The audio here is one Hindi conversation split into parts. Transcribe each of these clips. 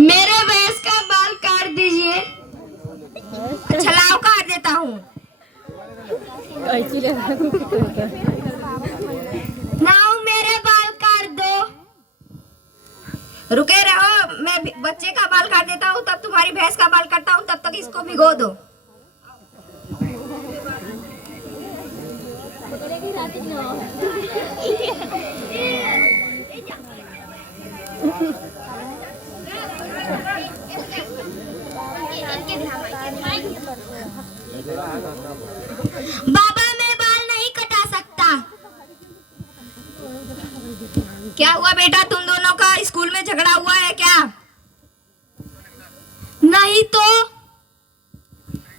मेरे भैंस का बाल काट दीजिए। छलाव काट देता हूँ। नाउ मेरे बाल काट दो। रुके रहो, मैं बच्चे का बाल काट देता हूँ, तब तुम्हारी भैंस का बाल काटता हूँ, तब तक इसको भिगो दो। बाबा मैं बाल नहीं कटा सकता। क्या हुआ बेटा, तुम दोनों का स्कूल में झगड़ा हुआ है क्या? नहीं तो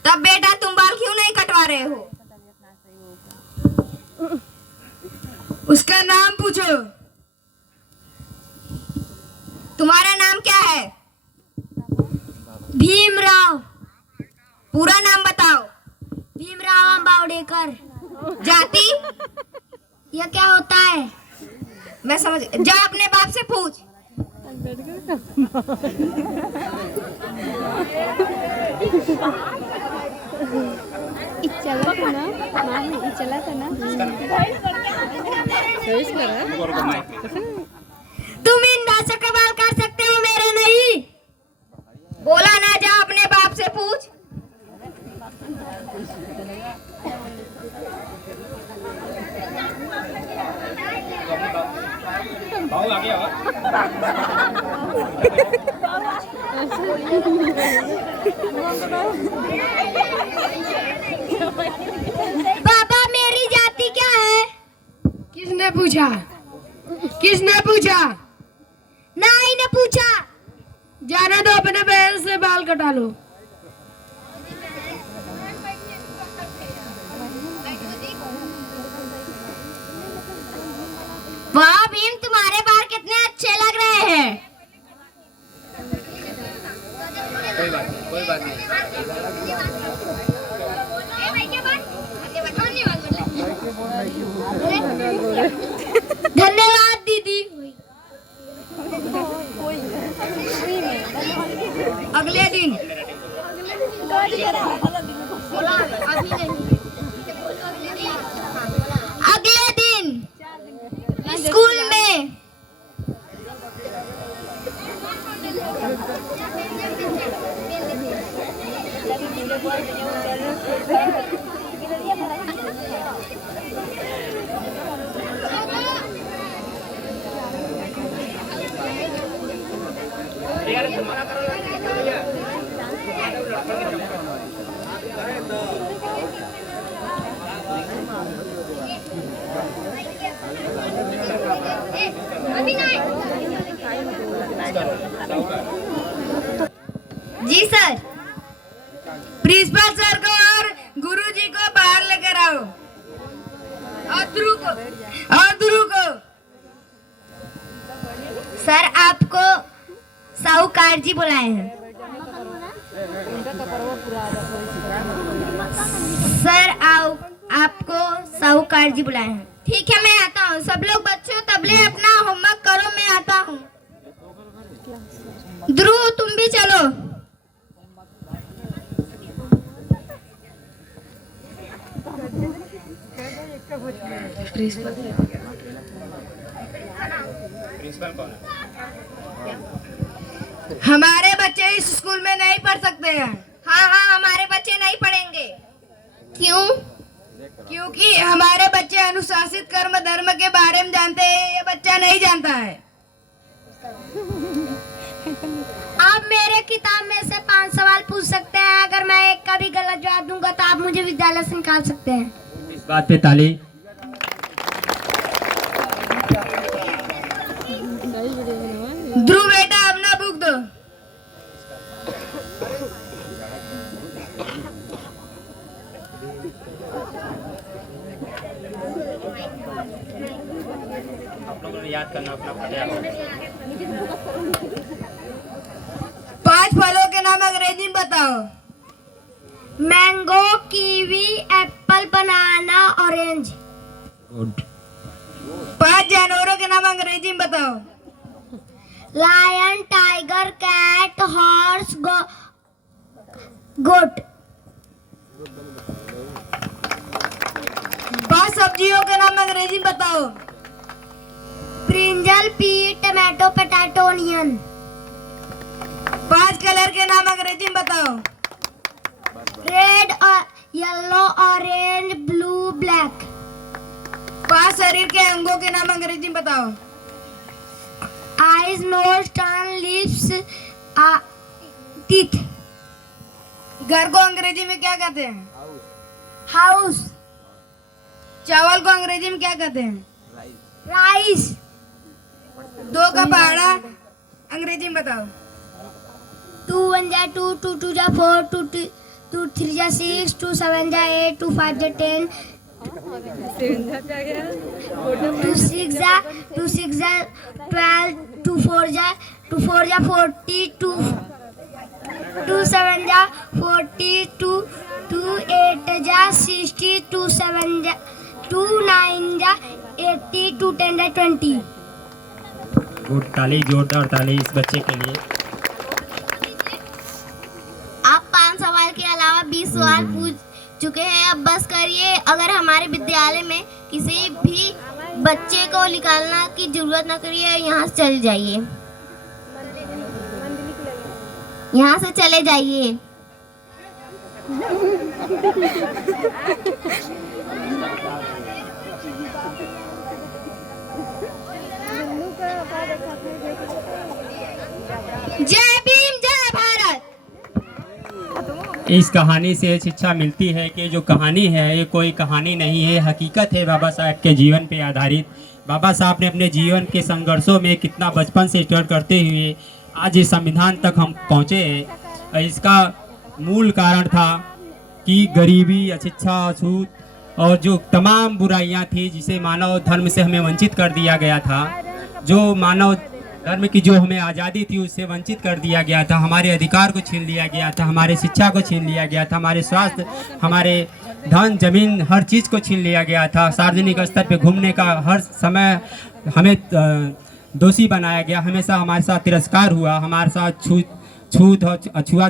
तब बेटा तुम बाल क्यों नहीं कटवा रहे हो? उसका नाम पूछो। तुम्हारा नाम क्या है? भीमराव। पूरा नाम बताओ। भीमराव अंबावडेकर। जाति? यह क्या होता है? मैं समझ, जा अपने बाप से पूछ। तुम इन भाषा का बाल काट सकते हो, मेरे नहीं। बोला ना, जा अपने बाप से पूछ। पापा मेरी जाति क्या है? किसने पूछा? किसने पूछा? नाई ने पूछा। जाने दो, अपने बहन से बाल कटा लो। वाह भीम, तुम्हारे बाल कितने अच्छे लग रहे हैं। कोई बात नहीं, कोई बात नहीं। धन्यवाद दीदी। अगले दिन स्कूल में जी सर। प्रिंसिपल सर को और गुरुजी को बाहर लेकर आओ। और ध्रुव को। सर आपको साहूकार जी बुलाए हैं। सर आपको साहूकार जी बुलाए हैं। ठीक है मैं आता हूँ। सब लोग बच्चों तबले अपना होमवर्क करो, मैं आता हूँ। ध्रुव तुम भी चलो। प्रिंसिपल कौन है? हमारे बच्चे इस स्कूल में नहीं पढ़ सकते हैं। हाँ हाँ हमारे बच्चे नहीं पढ़ेंगे। क्यों? क्योंकि हमारे बच्चे अनुशासित कर्म धर्म के बारे में जानते हैं, ये बच्चा नहीं जानता है। आप मेरे किताब में से 5 सवाल पूछ सकते हैं। अगर मैं एक का भी गलत जवाब दूंगा तो आप मुझे विद्यालय से निकाल सकते हैं। इस बात पे ताली। ध्रुव बेटा अपना बुक दो। याद करना अपना फटिया हो। 5 फलों के नाम अंग्रेजी में बताओ। मैंगो, कीवी, एप्पल, बनाना, ऑरेंज। गुड। 5 जानवरों के नाम अंग्रेजी में बताओ। लायन, टाइगर, कैट, हॉर्स, गोट। 5 सब्जियों के नाम अंग्रेजी में बताओ। Brinjal, P, tomato, potato, onion. 5 colour के नाम अंग्रेजी में बताओ। Red, yellow, orange, blue, black. 5 शरीर के अंगों के नाम अंग्रेजी में बताओ। आईज, नोज, टंग, लिप्स, टीथ। घर को अंग्रेजी में क्या कहते हैं? हाउस। चावल को अंग्रेजी में क्या कहते हैं? राइस। 2 का पहाड़ा अंग्रेजी में बताओ। 2 1 जा 2, 2 2 जा 4, 2 3 जा 6, 2 7 जा 8, 2 5 जा 10, 2 6 जा 12, 2 4 जा 40, 2 7 जा 40, 2 8 जा 60, 2 7 जा 2 9 जा 80, 2 10 जा 20। गुड। ताली, जोरदार ताली इस बच्चे के लिए। आप 5 सवाल के अलावा 20 सवाल पूछ चुके हैं। अब बस करिए। अगर हमारे विद्यालय में किसी भी बच्चे को निकालना की जरूरत ना करिए, यहाँ से चले जाइए, यहाँ से चले जाइए। जय भीम, जय भारत। इस कहानी से शिक्षा मिलती है कि जो कहानी है ये कोई कहानी नहीं है, हकीकत है बाबा साहब के जीवन पे आधारित। बाबा साहब ने अपने जीवन के संघर्षों में कितना बचपन से स्टार्ट करते हुए आज इस संविधान तक हम पहुँचे हैं। इसका मूल कारण था कि गरीबी, अशिक्षा, अछूत और जो तमाम बुराइयां थी जिसे मानव धर्म से हमें वंचित कर दिया गया था, जो मानव धर्म की जो हमें आज़ादी थी उससे वंचित कर दिया गया था, हमारे अधिकार को छीन लिया गया था, हमारे शिक्षा को छीन लिया गया था, हमारे स्वास्थ्य, हमारे धन, जमीन, हर चीज़ को छीन लिया गया था। सार्वजनिक स्तर पे घूमने का हर समय हमें दोषी बनाया गया, हमेशा हमारे साथ तिरस्कार हुआ, हमारे साथ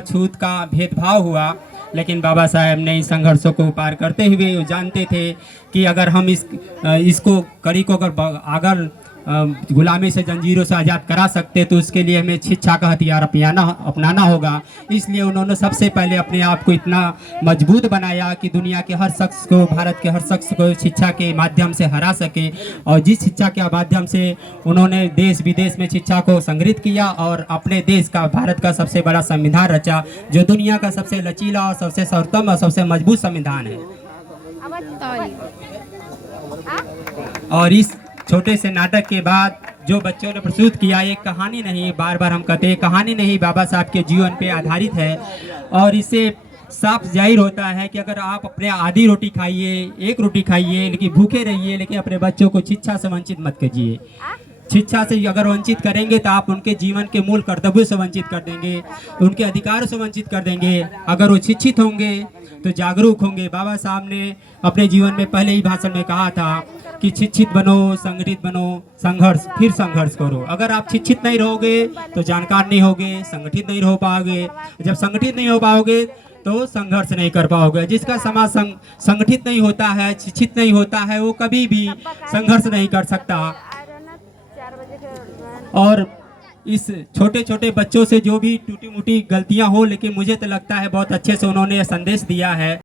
छूत का भेदभाव हुआ। लेकिन बाबा साहब ने इस संघर्षों को पार करते हुए वो जानते थे कि अगर हम इसको कड़ी को अगर गुलामी से, जंजीरों से आज़ाद करा सकते तो उसके लिए हमें शिक्षा का हथियार अपनाना होगा। इसलिए उन्होंने सबसे पहले अपने आप को इतना मजबूत बनाया कि दुनिया के हर शख्स को, भारत के हर शख्स को शिक्षा के माध्यम से हरा सके। और जिस शिक्षा के माध्यम से उन्होंने देश विदेश में शिक्षा को संग्रहित किया और अपने देश का, भारत का सबसे बड़ा संविधान रचा, जो दुनिया का सबसे लचीला और सबसे सर्वोत्तम और सबसे मजबूत संविधान है। और इस छोटे से नाटक के बाद जो बच्चों ने प्रस्तुत किया, एक कहानी नहीं, बार बार हम कहते हैं कहानी नहीं, बाबा साहब के जीवन पे आधारित है। और इससे साफ जाहिर होता है कि अगर आप अपने आधी रोटी खाइए, एक रोटी खाइए, लेकिन भूखे रहिए, लेकिन अपने बच्चों को शिक्षा से वंचित मत कीजिए। शिक्षा से अगर वंचित करेंगे तो आप उनके जीवन के मूल कर्तव्यों से वंचित कर देंगे, उनके अधिकारों से वंचित कर देंगे। अगर वो शिक्षित होंगे तो जागरूक होंगे। बाबा साहब ने अपने जीवन में पहले ही भाषण में कहा था कि शिक्षित बनो, संगठित बनो, संघर्ष, फिर संघर्ष करो। अगर आप शिक्षित नहीं रहोगे तो जानकार नहीं होगे, संगठित नहीं हो पाओगे। जब संगठित नहीं हो पाओगे तो संघर्ष नहीं कर पाओगे। जिसका समाज संगठित नहीं होता है, शिक्षित नहीं होता है, वो कभी भी संघर्ष नहीं कर सकता। और इस छोटे छोटे बच्चों से जो भी टूटी मुटी गलतियां हो, लेकिन मुझे तो लगता है बहुत अच्छे से उन्होंने संदेश दिया है।